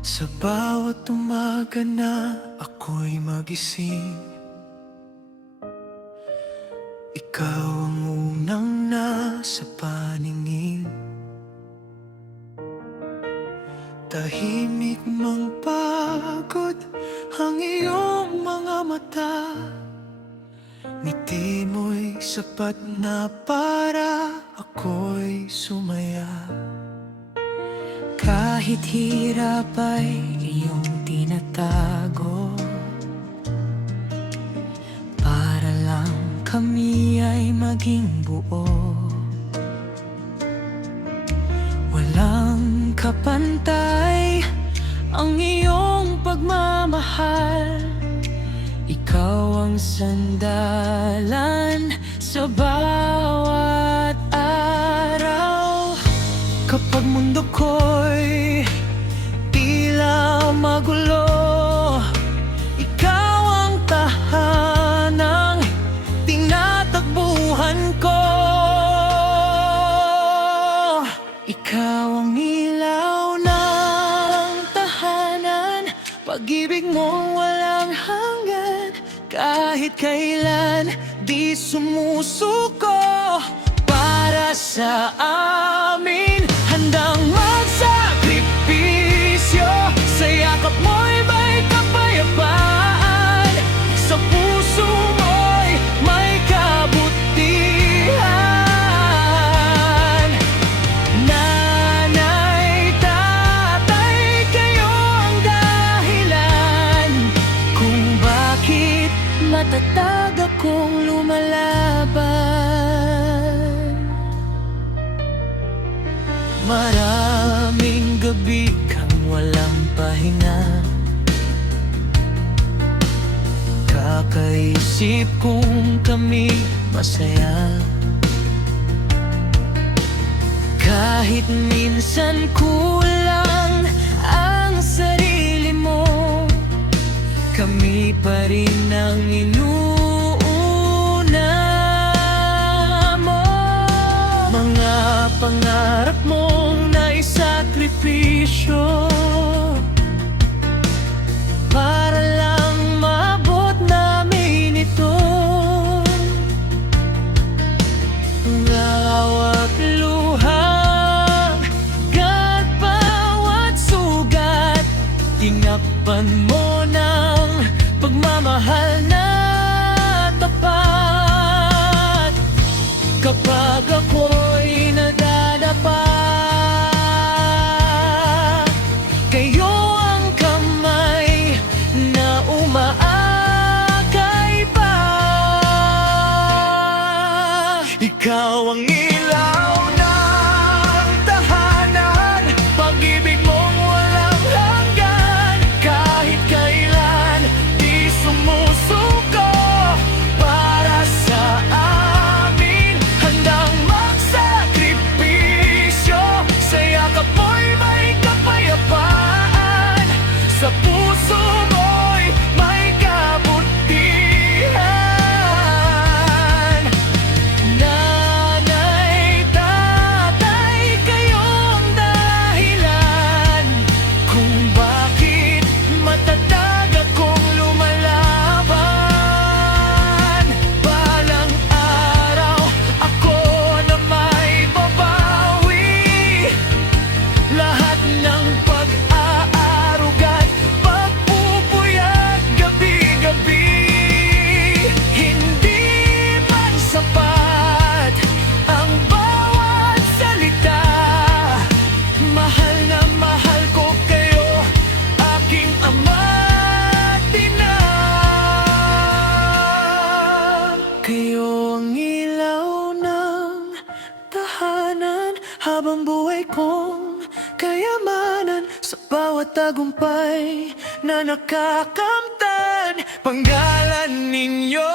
Sa bawat umaga na ako'y magising, ikaw ang unang nasa paningin. Tahimik mang pagod ang iyong mga mata, ngiti mo'y sapat na para ako'y sumaya. Kahit hirap ay iyong tinatago, para lang kami ay maging buo. Walang kapantay ang iyong pagmamahal, ikaw ang sandalan sa bawat araw. Kapag mundo ko'y tila magulo, ikaw ang tahanang tinatakbuhan ko. Ikaw ang ilaw ng tahanan, pag-ibig mong walang hanggan. Kahit kailan di sumusuko para sa amin. Handang magsakripisyo, sa yakap mo'y may kapayapaan, sa puso mo'y may kabutihan. Nanay, tatay, kayo ang dahilan kung bakit Matatag akong lumalaban. Maraming gabi kang walang pahinga, kakaisip kung kami masaya. Kahit minsan kulang ang sarili mo, kami pa rin ang inuuna mo. Mga pangarap mong naisakripisyo para lang maabot namin ito. Bawat luha, bawat sugat, tinakpan mo ng pagmamahal na tapat. Kapag ako'y nadadapa, kayo ang kamay na umaakay pa. Ikaw ang ilaw ng tahanan, pag-ibig mong walang hanggan. Kahit kailan di sumusuko para sa amin. Handang magsakripisyo, sa yakap mo'y may kapayapaan, sa puso mo'y may kabutihan. Nanay, tatay, kayo ang dahilan kung bakit matatag akong lumalaban. Balang araw ako na may babawi, lahat ng pag-aaruga't pagpupuyat gabi-gabi. Hindi man sapat ang bawat salita, mahal na mahal ko kayo, aking ama at ina. Kayo ang ilaw ng tahanan, habang buhay kong kayamanan, sa bawat tagumpay na nakakamtan, panggalan ninyo.